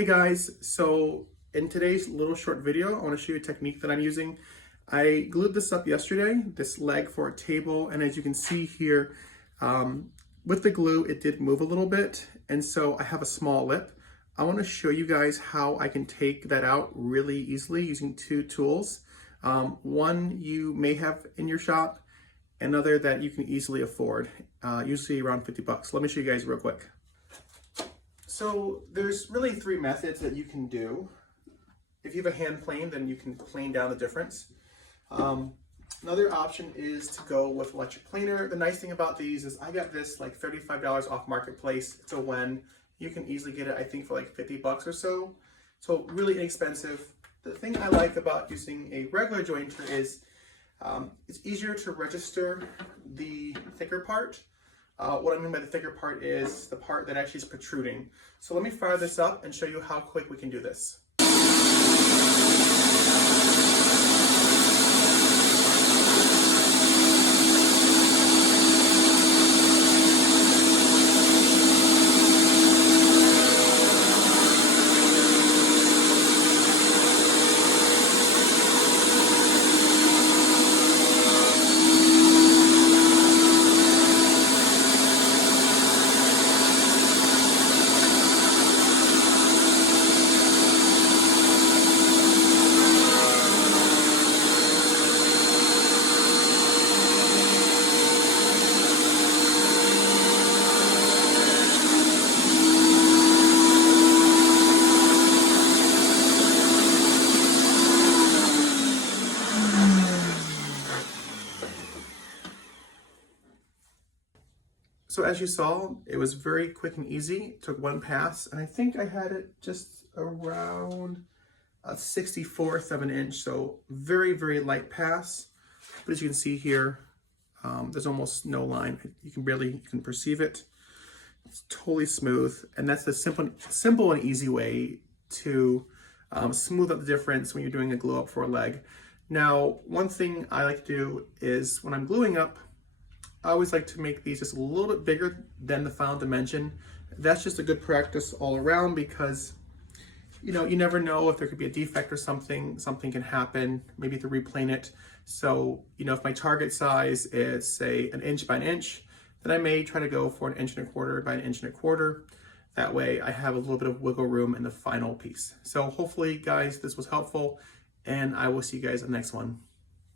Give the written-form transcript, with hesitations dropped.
Hey guys, so in today's little short video, I want to show you a technique that I'm using. I glued this up yesterday, this leg for a table, and as you can see here, with the glue, it did move a little bit, and so I have a small lip. I want to show you guys how I can take that out really easily using two tools. One you may have in your shop, another that you can easily afford, usually around 50 bucks. Let me show you guys real quick. So there's really three methods that you can do. If you have a hand plane, then you can plane down the difference. Another option is to go with electric planer. The nice thing about these is I got this like $35 off Marketplace. It's a Wen. You can easily get it, I think, for like 50 bucks or so. So really inexpensive. The thing I like about using a regular jointer is it's easier to register the thicker part. What I mean by the thicker part is the part that actually is protruding. So let me fire this up and show you how quick we can do this. So as you saw, it was very quick and easy. It took one pass, and I think I had it just around a 64th of an inch, so very, very light pass. But as you can see here, there's almost no line. You can perceive it. It's totally smooth, and that's the simple and easy way to smooth out the difference when you're doing a glue up for a leg. Now, one thing I like to do is when I'm gluing up, I always like to make these just a little bit bigger than the final dimension. That's just a good practice all around because, you know, you never know if there could be a defect or something can happen, maybe to replane it. So, you know, if my target size is say 1 inch by 1 inch, then I may try to go for 1 1/4 by 1 1/4 inch. That way I have a little bit of wiggle room in the final piece. So hopefully guys, this was helpful, and I will see you guys in the next one.